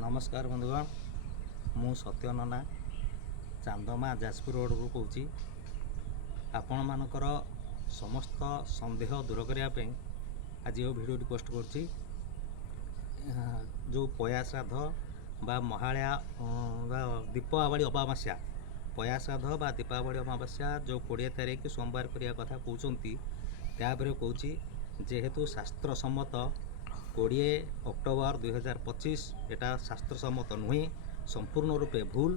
नमस्कार बंधुगण मु सत्य नना चांदमा जाजपुर रोड को कौची आपण मानकर समस्त संदेह दूर करने आज ये वीडियो पोस्ट कर जो पया श्राद्ध बा महालया दीपावली अमावास्या पया श्राद्ध बा दीपावली अमावास्या जो 20 तारीख सोमवार करिया कथा कहउचंती त्यापर कहूँ जेहेतु शास्त्र सम्मत 20 अक्टोबर 2025 एटा शास्त्र सम्मत नुहे संपूर्ण रूपे भूल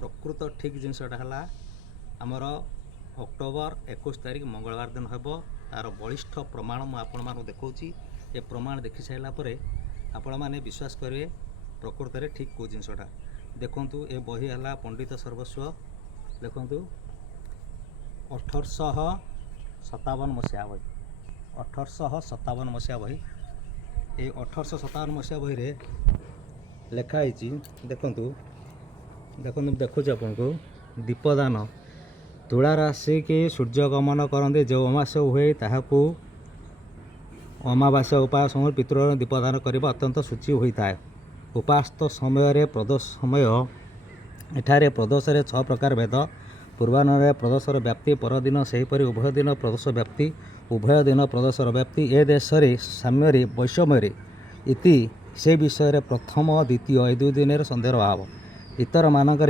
प्रकृत ठीक जिनसटा है आमर अक्टोबर 21 तारीख मंगलवार दिन हम तार बलिष्ठ प्रमाण मुझे आपण मानू देखौची ए प्रमाण देखि सारापर आपण मैंने विश्वास करेंगे प्रकृत में ठीक कौ जिनसटा देखु ए बही है पंडित सर्वस्व देखु 1857 मसीहा बही 1857 मसीहा बही ये 1857 मसीहा बही रे लिखाई देखु देखु देखुच आपन को दीपदान तुला राशि की सूर्य गमन करते जो अमावास्या हुए ताहाकू अमावास्या उपास समय पितृ दीपदान करने अत्यंत सूची होता है। उपास्त समय प्रदोष समय एठारे प्रदोष 6 प्रकार भेद पूर्वाह्न प्रदोषर व्याप्ति परदिन सेहीपरि उभय दिन प्रदोष व्याप्ति उभय दिन प्रदोषर व्याप्ति ए देश साम्य वैषम्य इति से विषय प्रथम द्वितीय ए 2 दिन सन्देह अभाव इतर मानक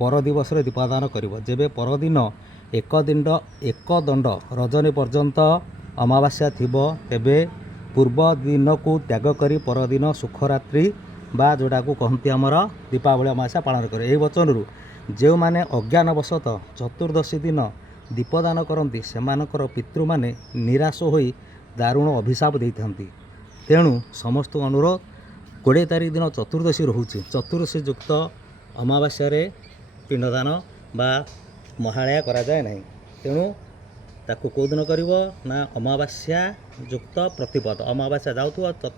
पर दिवस दीपदान कर जेबे परदिन एक दंड रजनी पर्यंत अमावास्या थिबो तेबे पूर्व दिन को त्याग करी परदिन सुखरात्रि बा जोड़ा को कहती आमर दीपावली अमावास्या पालन करे। यही वचन जो माने अज्ञानवशत चतुर्दशी दिन दीपदान करती से पितृ माने निराश होई दारुण अभिशाप देते तेणु समस्त अनुरोध 20 तारीख दिन चतुर्दशी रोचे चतुर्दशी युक्त अमावास्या पिंडदान बा महालया करा जाए नहीं तेणु ताकू कौ दिन कर ना अमावास्या युक्त प्रतिपद अमावास्या जाऊ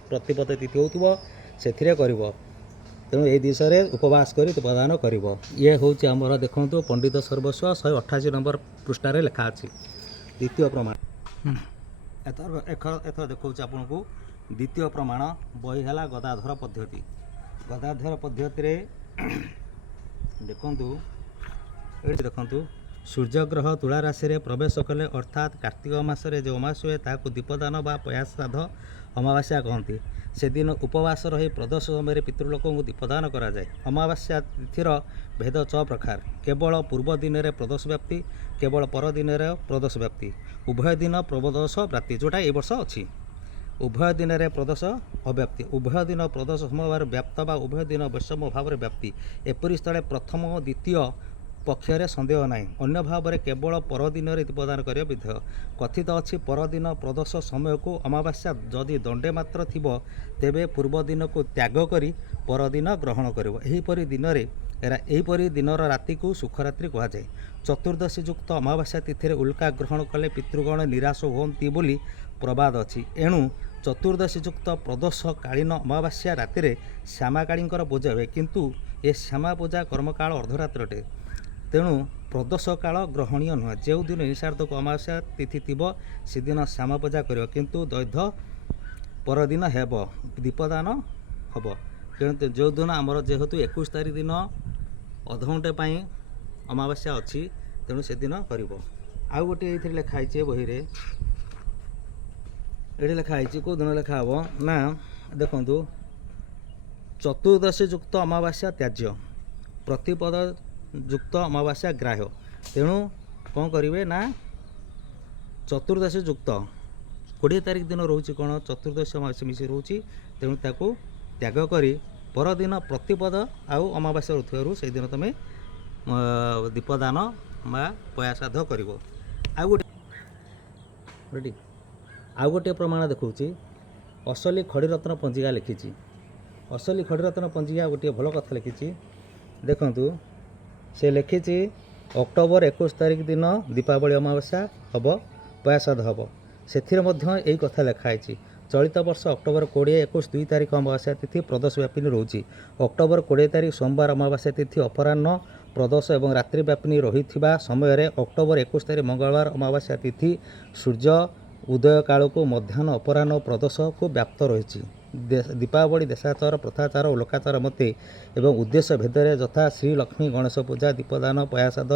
प्रतिपद तिथि हो से कर तेणु ये दिशा उपवास कर दीपदान कर ये हूँ आमर देखो पंडित सर्वस्व 188 नंबर पृष्ठार लिखा अच्छी द्वितीय प्रमाण एथर देखा आपन को द्वितीय प्रमाण बही है गदाधर पद्धति देखु देखु सूर्यग्रह तुला राशि रे प्रवेश कले अर्थात कार्तिक मासरे जो अमास हुए ताकू दीपदान बा पयाश्राद्ध अमावास्या कहती से दिन उपवास रही प्रदोष समय पितृलोक को दीपदान करा जाए। अमावास्या तिथिर भेद 6 प्रकार केवल पूर्व दिन में प्रदोष व्याप्ति केवल पर दिन प्रदोष व्याप्ति उभय दिन प्रदोष व्याप्ति जोटा ए वर्ष अच्छी उभय दिन में प्रदोष अव्याप्ति उभय दिन प्रदोष समवार व्याप्त बा उभय दिन वैषम्य भाव व्याप्ति एपरी स्थले प्रथम द्वितीय पक्षरे सन्देह ना अन्य भाव में केवल परदिन दीपदान कर विधेय कथित अच्छी परदिन प्रदोष समय को अमावास्या जदि दंडे मात्र थिबो तेबे पूर्व दिन को त्याग करी परदिन ग्रहण करिवो एहीपरि दिनर राति को सुखरात्रि कहुए। चतुर्दशी युक्त अमावास्या तिथि उल्का ग्रहण कले पितृगण निराश होती बोली प्रबाद अच्छी एणु चतुर्दशी युक्त प्रदोष कालीन अमावास्या राति श्यामाकाली पूजा हुए किंतु ए श्यामा पूजा कर्मकाल अर्धरात्रे तेणु प्रदोष काल ग्रहणीय नुह जो दिन निषार्ध को अमावास्या तिथि थी से दिन श्यामा पूजा कर किंतु दैध परदिन हेब दीपदान हम जो दिन आमर जेहेतु 21 तारीख दिन अधघंटे अमावास्या अच्छी तेणु से दिन कर आउ गोटे ये लिखाई बही ये लिखाई कौ दिन लिखा हम ना देखु चतुर्दशी युक्त अमावास्या त्याज्य प्रतिपद युक्त अमावास्या ग्राह्य तेणु कौन करेंगे ना चतुर्दशी युक्त 20 तारीख दिन रोचे कौन चतुर्दशी अमावास्या मिसी रोचे तेणु ताकू त्याग करी परदिन प्रतिपद आउ अमावास्या उठू से दिन तुम दीपदान बा पयाश्राद्ध कर आउ गोटे प्रमाण देखुची असली खड़ीरत्न पंजिका लिखी असली खड़ीरत्न पंजिका गोटे भल कथा लिखी देखु से लिखी अक्टोबर 21 तारीख दिन दीपावली अमावास्या हम पयाश्राद्ध हम से यही कथा लिखाई चलित वर्ष अक्टोबर 20-21 2 तारीख अमावास्या तिथि प्रदोष व्यापिनी रोची अक्टोबर 20 तारीख सोमवार अमावास्या तिथि अपराह्न प्रदोष और रात्रि व्यापिनी रही समय अक्टोबर 21 तारीख मंगलवार अमावास्या तिथि सूर्य उदय काल को मध्याह्न अपराह्न प्रदोष को व्याप्त रही। ଦୀପାବଳି ଦେଶାଚାର ପ୍ରଥାଚାର ଓ ଲୋକାଚାର ମତେ ଏବଂ ଉଦ୍ଦେଶ୍ୟ ଭେଦରେ ଯଥା ଶ୍ରୀଲକ୍ଷ୍ମୀ ଗଣେଶ ପୂଜା ଦୀପଦାନ ପୟାସାଦ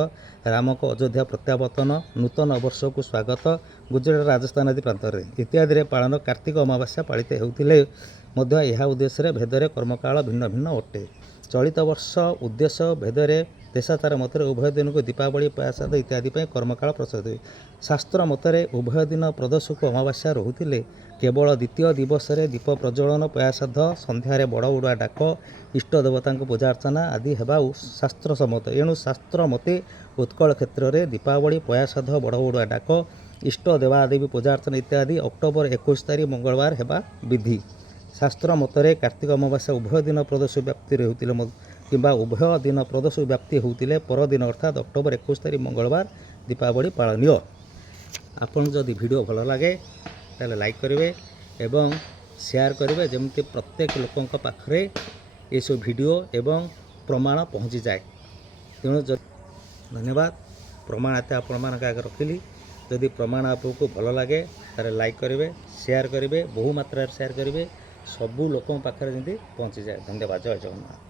ରାମଙ୍କ ଅଯୋଧ୍ୟା ପ୍ରତ୍ୟାବର୍ତ୍ତନ ନୂତନ ବର୍ଷକୁ ସ୍ୱାଗତ ଗୁଜରାଟ ରାଜସ୍ଥାନ ଆଦି ପ୍ରାନ୍ତରେ ଇତ୍ୟାଦିରେ ପାଳନ କାର୍ତ୍ତିକ ଅମାବାସ୍ୟା ପାଳିତ ହେଉଥିଲେ ମଧ୍ୟ ଏହା ଉଦ୍ଦେଶ୍ୟରେ ଭେଦରେ କର୍ମକାଳ ଭିନ୍ନ ଭିନ୍ନ ଅଟେ। ଚଳିତ ବର୍ଷ ଉଦ୍ଦେଶ୍ୟ ଭେଦରେ ଦେଶାଚାର ମତରେ ଉଭୟ ଦିନକୁ ଦୀପାବଳି ପୟାସାଦ ଇତ୍ୟାଦି ପାଇଁ କର୍ମକାଳ ପ୍ରସ୍ତୁତ ହୁଏ। ଶାସ୍ତ୍ର ମତରେ ଉଭୟ ଦିନ ପ୍ରଦୋଷକୁ ଅମାବାସ୍ୟା ରହୁଥିଲେ କେବଳ ଦ୍ୱିତୀୟ ଦିବସରେ ଦୀପ ପ୍ରଜ୍ୱଳନ ପୟାସାଦ ସନ୍ଧ୍ୟାରେ ବଡ଼ ଉଡ଼ୁଆ ଡାକ ଇଷ୍ଟ ଦେବତାଙ୍କୁ ପୂଜାର୍ଚ୍ଚନା ଆଦି ହେବା ଶାସ୍ତ୍ର ସମ୍ମତ। ଏଣୁ ଶାସ୍ତ୍ର ମତେ ଉତ୍କଳ କ୍ଷେତ୍ରରେ ଦୀପାବଳି ପୟାସାଦ ବଡ଼ ଉଡ଼ୁଆ ଡାକ ଇଷ୍ଟ ଦେବାଦେବୀ ପୂଜାର୍ଚ୍ଚନା ଇତ୍ୟାଦି ଅକ୍ଟୋବର 21 ତାରିଖ ମଙ୍ଗଳବାର ହେବା ବିଧି। ଶାସ୍ତ୍ର ମତରେ କାର୍ତ୍ତିକ ଅମାବାସ୍ୟା ଉଭୟ ଦିନ ପ୍ରଦୋଷ ବ୍ୟାପ୍ତି ହେଉଥିଲେ କିମ୍ବା ଉଭୟ ଦିନ ପ୍ରଦୋଷ ବ୍ୟାପ୍ତି ହେଉଥିଲେ ପରଦିନ ଅର୍ଥାତ୍ ଅକ୍ଟୋବର 21 ତାରିଖ ମଙ୍ଗଳବାର ଦୀପାବଳି ପାଳନୀୟ। ଆପଣଙ୍କୁ ଯଦି ଭିଡ଼ିଓ ଭଲ ଲାଗେ ତାହେଲେ ଲାଇକ୍ କରିବେ ଏବଂ ସେୟାର କରିବେ ଯେମିତି ପ୍ରତ୍ୟେକ ଲୋକଙ୍କ ପାଖରେ ଏସବୁ ଭିଡ଼ିଓ ଏବଂ ପ୍ରମାଣ ପହଞ୍ଚିଯାଏ। ତେଣୁ ଧନ୍ୟବାଦ। ପ୍ରମାଣ ଏତେ ଆପଣମାନଙ୍କ ଆଗରେ ରଖିଲି। ଯଦି ପ୍ରମାଣ ଆପଣଙ୍କୁ ଭଲ ଲାଗେ ତାହେଲେ ଲାଇକ୍ କରିବେ ସେୟାର କରିବେ ବହୁ ମାତ୍ରାରେ ସେୟାର କରିବେ ସବୁ ଲୋକଙ୍କ ପାଖରେ ଯେମିତି ପହଞ୍ଚିଯାଏ। ଧନ୍ୟବାଦ। ଜୟ ଜଗନ୍ନାଥ।